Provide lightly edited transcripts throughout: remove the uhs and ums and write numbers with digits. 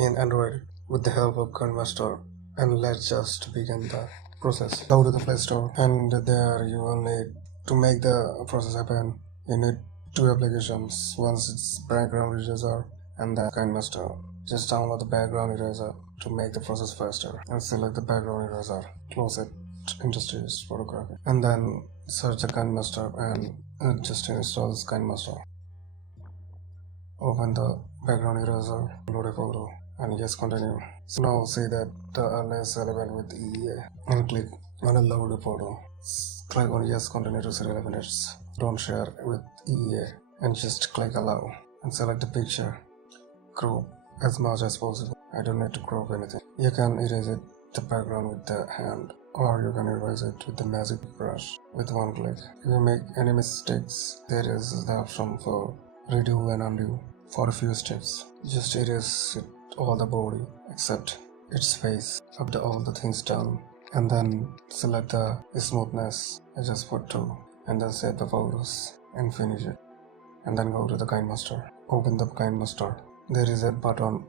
in Android with the help of Kine Master. And let's just begin the process. Go to the Play Store, and there you will need to make the process happen. You need two applications. Once it's background eraser and the Kine Master. Just download the background eraser to make the process faster, and select the background eraser, close it, Industries Photography, and then search the Kine Master and just install this Kine Master. Open the background eraser, load a photo, and yes, continue. So now see that the earliest relevant with EEA, and click on a load a photo. Click on yes, continue to see relevant edits. Don't share with EEA, and just click allow, and select the picture. Crop as much as possible. I don't need to crop anything. You can erase it, the background with the hand, or you can erase it with the magic brush with one click. If you make any mistakes, there is the option for redo and undo. For a few steps, just erase it, all the body except its face after all the things done, and then select the smoothness. I just put 2, and then save the photos and finish it, and then go to the Kine Master. Open the Kine Master. There is a button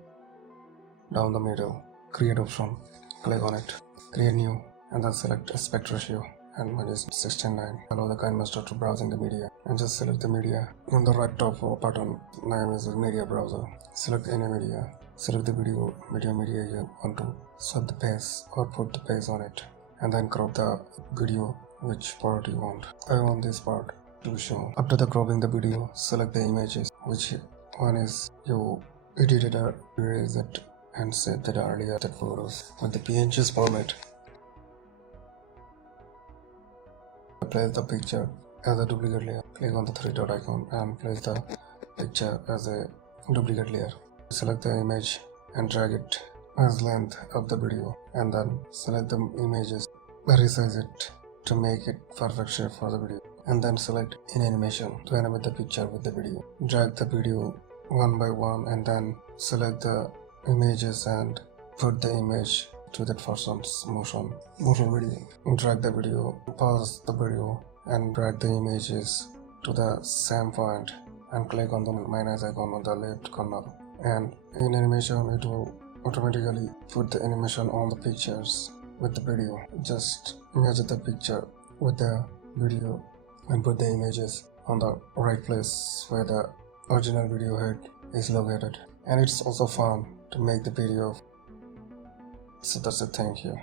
down the middle, create option. Click on it, create new, and then select aspect ratio, and mine is 16:9. Allow the Kine Master to browsing the media, and just select the media. On the right top button, name is the media browser. Select any media. Select the video media you want to swap the pace or put the pace on it, and then crop the video which part you want. I want this part to show. After the cropping the video, select the images, which one is you edited or erase it, and save the earlier photos with the PNG format. Place the picture as a duplicate layer. Click on the 3-dot icon and place the picture as a duplicate layer. Select the image and drag it as length of the video, and then select the images, resize it to make it perfect shape for the video, and then select in animation to animate the picture with the video. Drag the video one by one, and then select the images and put the image to that person's motion video. Drag the video, pause the video, and drag the images to the same point, and click on the minus icon on the left corner, and in animation it will automatically put the animation on the pictures with the video. Just measure the picture with the video and put the images on the right place where the original video head is located. And it's also fun to make the video. So that's it. Thank you.